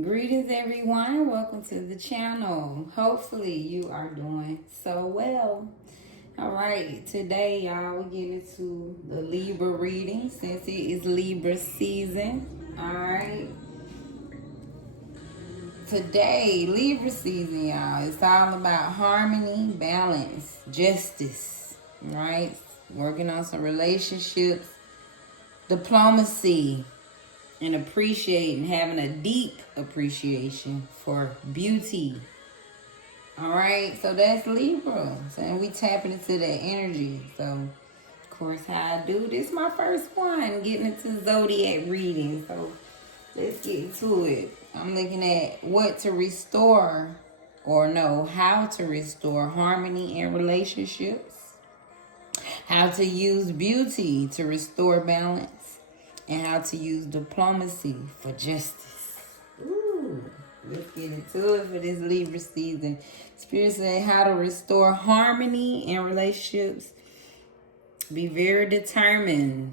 Greetings, everyone. Welcome to the channel. Hopefully, you are doing so well. All right, today, y'all, we're getting into the Libra reading since it is Libra season. All right, today, Libra season, y'all, it's all about harmony, balance, justice, right? Working on some relationships, diplomacy, and appreciating, having a deep appreciation for beauty. All right, so that's Libra. So, and we tapping into that energy. So, of course, how I do this, my first one, getting into zodiac reading. So, let's get into it. I'm looking at what to restore, or no, how to restore harmony in relationships, how to use beauty to restore balance, and how to use diplomacy for justice. Ooh, let's get into it for this Libra season. Spirit say how to restore harmony in relationships. Be very determined.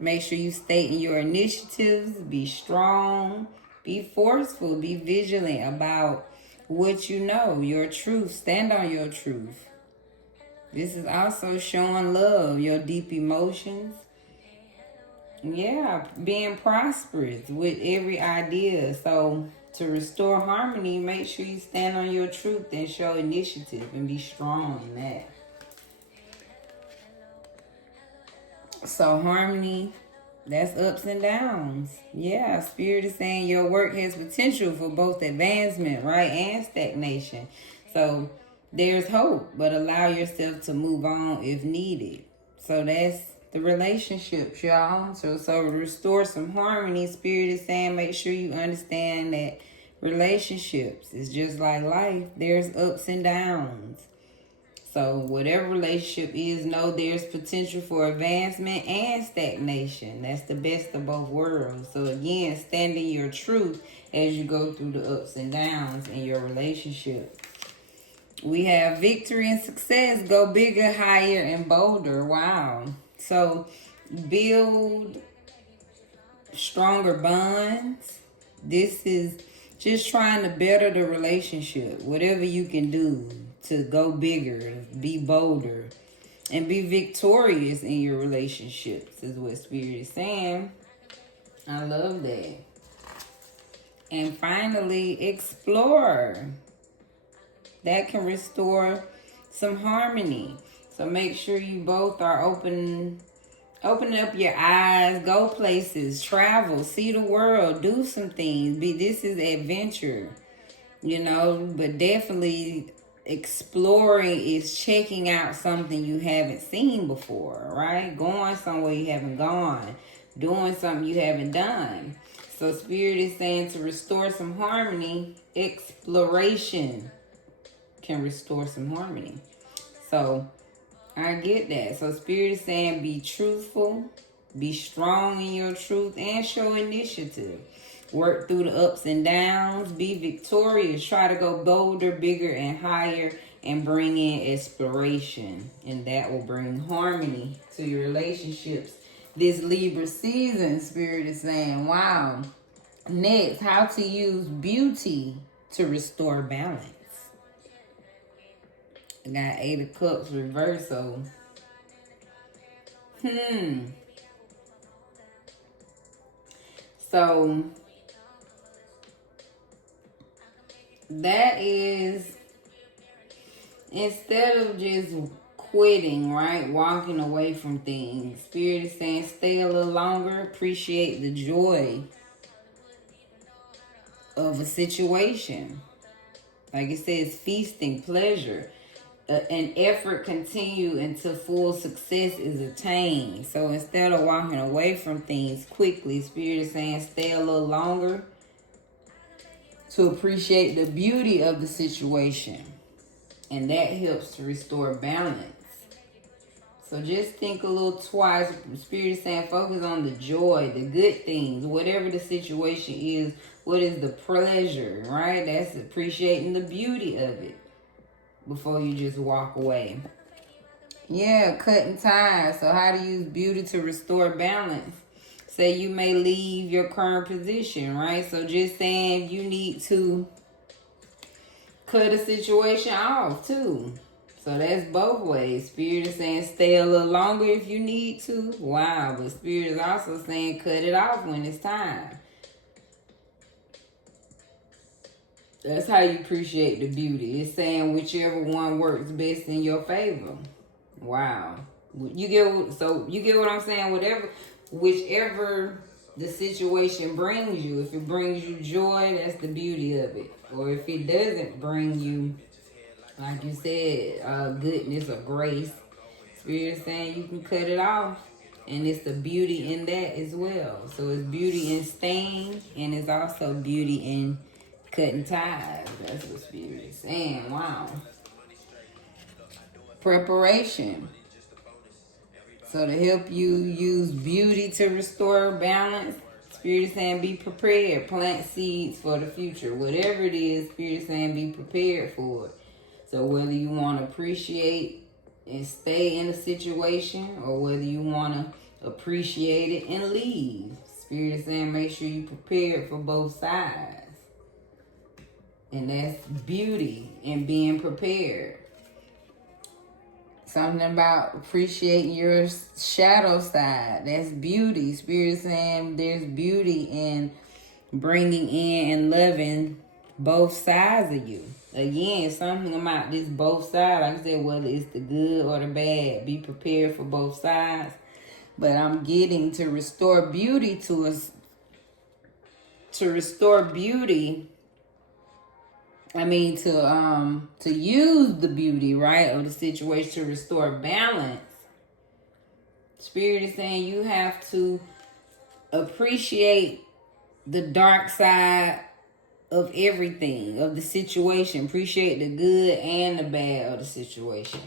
Make sure you stay in your initiatives. Be strong. Be forceful. Be vigilant about what you know, your truth. Stand on your truth. This is also showing love, your deep emotions. Yeah, being prosperous with every idea. So to restore harmony, make sure you stand on your truth and show initiative and be strong in that. So harmony, that's ups and downs. Yeah, Spirit is saying your work has potential for both advancement, right, and stagnation. So there's hope, but allow yourself to move on if needed. So that's the relationships, y'all. So to restore some harmony, Spirit is saying make sure you understand that relationships is just like life. There's ups and downs. So whatever relationship is, know there's potential for advancement and stagnation. That's the best of both worlds. So again, stand in your truth as you go through the ups and downs in your relationship. We have victory and success. Go bigger, higher, and bolder. Wow. So build stronger bonds. This is just trying to better the relationship. Whatever you can do to go bigger, be bolder, and be victorious in your relationships is what Spirit is saying. I love that. And finally, explore. That can restore some harmony. So make sure you both are opening up your eyes, go places, travel, see the world, do some things. This is adventure, but definitely exploring is checking out something you haven't seen before, right? Going somewhere you haven't gone, doing something you haven't done. So Spirit is saying to restore some harmony, exploration can restore some harmony. So I get that. So Spirit is saying be truthful, be strong in your truth, and show initiative. Work through the ups and downs, be victorious, try to go bolder, bigger, and higher, and bring in exploration. And that will bring harmony to your relationships. This Libra season, Spirit is saying, wow. Next, how to use beauty to restore balance. I got 8 of Cups reversed, so So that is, instead of just quitting, right, walking away from things, Spirit is saying stay a little longer, appreciate the joy of a situation. Like it says, feasting, pleasure. An effort continue until full success is attained. So instead of walking away from things quickly, Spirit is saying stay a little longer to appreciate the beauty of the situation. And that helps to restore balance. So just think a little twice. Spirit is saying focus on the joy, the good things, whatever the situation is. What is the pleasure, right? That's appreciating the beauty of it before you just walk away. Yeah, cutting ties. So how to use beauty to restore balance. say you may leave your current position, right? So just saying you need to cut a situation off too. So that's both ways. Spirit is saying stay a little longer if you need to. Wow, but Spirit is also saying cut it off when it's time. That's how you appreciate the beauty. It's saying whichever one works best in your favor. Wow. You get what I'm saying? Whichever the situation brings you. If it brings you joy, that's the beauty of it. Or if it doesn't bring you, like you said, goodness or grace, Spirit is saying you can cut it off. And it's the beauty in that as well. So it's beauty in staying, and it's also beauty in cutting ties. That's what Spirit is saying. Wow. Preparation. So to help you use beauty to restore balance, Spirit is saying be prepared. Plant seeds for the future. Whatever it is, Spirit is saying be prepared for it. So whether you want to appreciate and stay in a situation, or whether you want to appreciate it and leave, Spirit is saying make sure you prepared for both sides. And that's beauty in being prepared. Something about appreciating your shadow side. That's beauty. Spirit is saying there's beauty in bringing in and loving both sides of you. Again, something about this both sides. Like I said, whether it's the good or the bad, be prepared for both sides. But I'm getting to restore beauty to us. To restore beauty, to use the beauty, right, of the situation to restore balance. Spirit is saying you have to appreciate the dark side of everything, of the situation. Appreciate the good and the bad of the situation.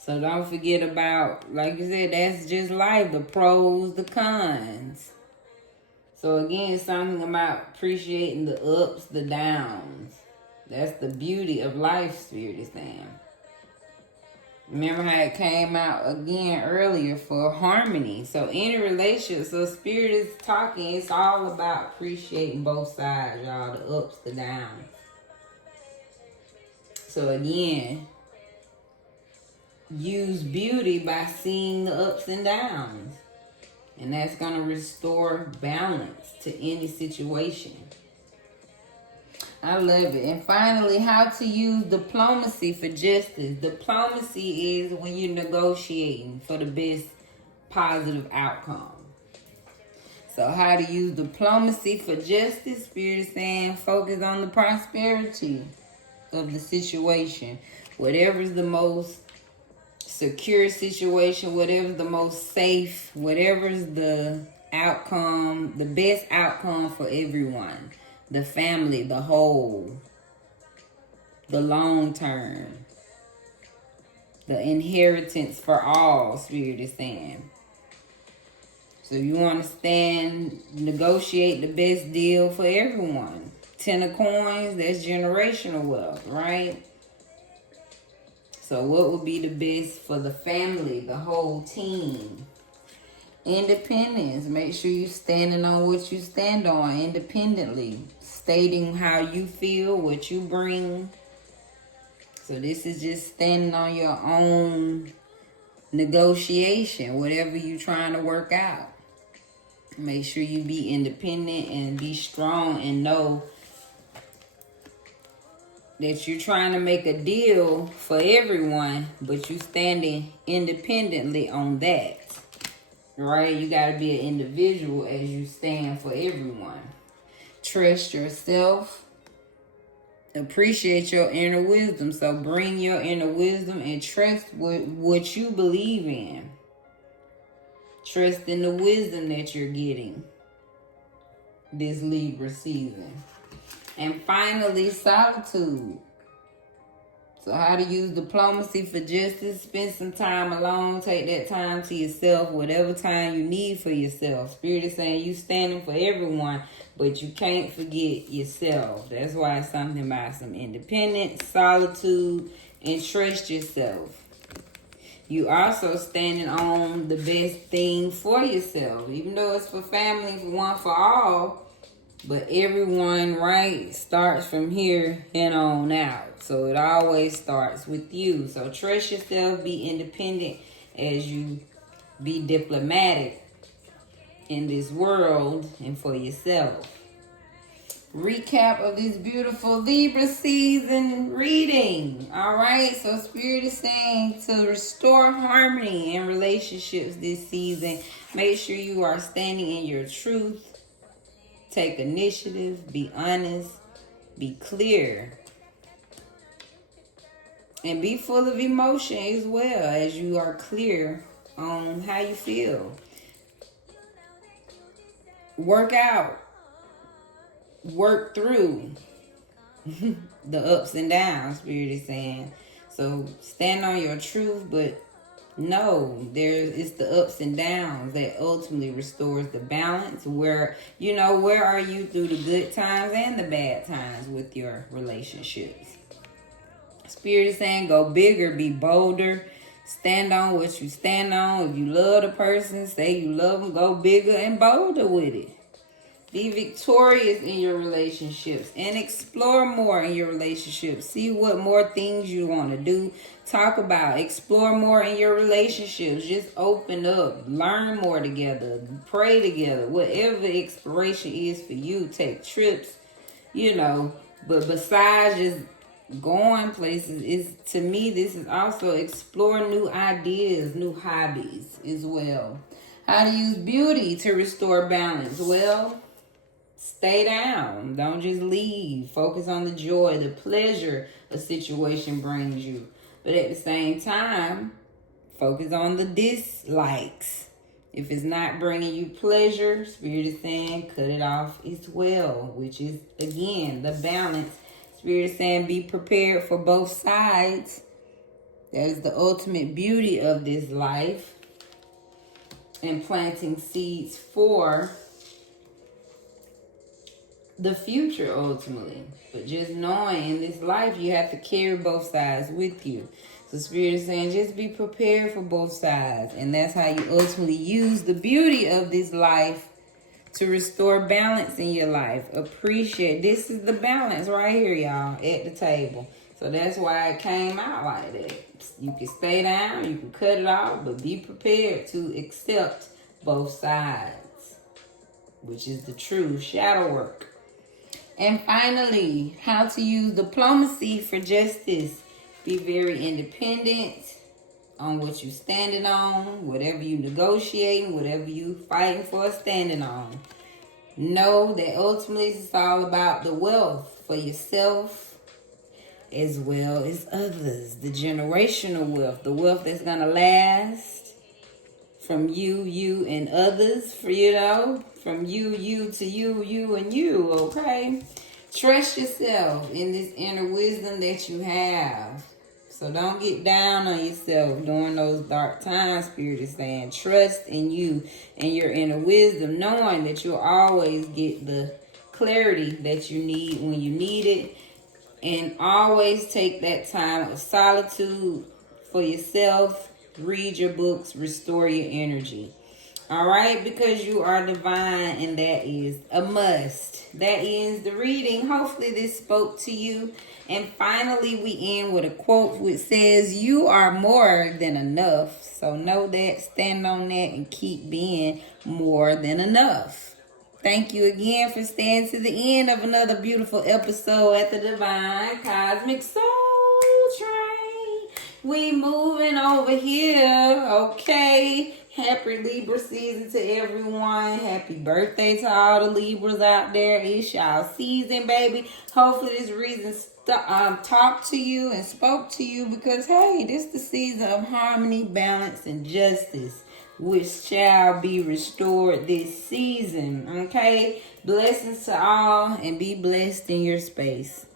So don't forget about, like you said, that's just life, the pros, the cons. So again, something about appreciating the ups, the downs. That's the beauty of life, Spirit is saying. Remember how it came out again earlier for harmony. So any relationship, so Spirit is talking, it's all about appreciating both sides, y'all, the ups, the downs. So again, use beauty by seeing the ups and downs. And that's going to restore balance to any situation. I love it. And finally, how to use diplomacy for justice. Diplomacy is when you're negotiating for the best positive outcome. So how to use diplomacy for justice? Spirit is saying focus on the prosperity of the situation. Whatever's the most secure situation, whatever's the most safe, whatever's the outcome, the best outcome for everyone, the family, the whole, the long term, the inheritance for all, Spirit is saying. So you want to negotiate the best deal for everyone. 10 of coins, that's generational wealth, right? So what would be the best for the family, the whole team? Independence. Make sure you're standing on what you stand on independently. Stating how you feel, what you bring. So this is just standing on your own negotiation, whatever you're trying to work out. Make sure you be independent and be strong and know that you're trying to make a deal for everyone, but you standing independently on that, right? You got to be an individual as you stand for everyone. Trust yourself. Appreciate your inner wisdom. So bring your inner wisdom and trust what you believe in. Trust in the wisdom that you're getting this Libra season. And finally, solitude. So how to use diplomacy for justice. Spend some time alone. Take that time to yourself. Whatever time you need for yourself. Spirit is saying you standing for everyone, but you can't forget yourself. That's why it's something about some independence, solitude, and trust yourself. You also standing on the best thing for yourself, even though it's for family, for one, for all. But everyone, right, starts from here and on out. So it always starts with you. So trust yourself, be independent as you be diplomatic in this world and for yourself. Recap of this beautiful Libra season reading. All right, so Spirit is saying to restore harmony in relationships this season. Make sure you are standing in your truth. Take initiative, be honest, be clear, and be full of emotion as well as you are clear on how you feel. Work out, work through the ups and downs, Spirit is saying. So stand on your truth, but no, it's the ups and downs that ultimately restores the balance. Where are you through the good times and the bad times with your relationships? Spirit is saying go bigger, be bolder, stand on what you stand on. If you love the person, say you love them, go bigger and bolder with it. Be victorious in your relationships and explore more in your relationships. See what more things you want to do. Talk about, explore more in your relationships. Just open up, learn more together, pray together. Whatever exploration is for you, take trips, But besides just going places, to me, this is also explore new ideas, new hobbies as well. How to use beauty to restore balance. Well, stay down. Don't just leave. Focus on the joy, the pleasure a situation brings you. But at the same time, focus on the dislikes. If it's not bringing you pleasure, Spirit is saying cut it off as well, which is, again, the balance. Spirit is saying be prepared for both sides. That is the ultimate beauty of this life. And planting seeds for the future ultimately. But just knowing in this life you have to carry both sides with you. So Spirit is saying just be prepared for both sides. And that's how you ultimately use the beauty of this life to restore balance in your life. Appreciate. This is the balance right here, y'all, at the table. So that's why it came out like that. You can stay down, you can cut it off, but be prepared to accept both sides, which is the true shadow work. And finally, how to use diplomacy for justice. Be very independent on what you're standing on, whatever you negotiating, whatever you fighting for, standing on. Know that ultimately it's all about the wealth for yourself as well as others. The generational wealth, the wealth that's going to last from you, and others, from you to you, and you, okay? Trust yourself in this inner wisdom that you have. So don't get down on yourself during those dark times, Spirit is saying. Trust in you and your inner wisdom, knowing that you'll always get the clarity that you need when you need it. And always take that time of solitude for yourself. Read your books, restore your energy. All right, because you are divine, and that is a must. That ends the reading. Hopefully this spoke to you. And finally, we end with a quote which says, you are more than enough. So know that, stand on that, and keep being more than enough. Thank you again for staying to the end of another beautiful episode at the Divine Cosmic Soul Train. We moving over here, okay? Happy Libra season to everyone. Happy birthday to all the Libras out there. It's y'all season, baby. Hopefully this reason talked to you and spoke to you, because, hey, this is the season of harmony, balance, and justice, which shall be restored this season, okay? Blessings to all, and be blessed in your space.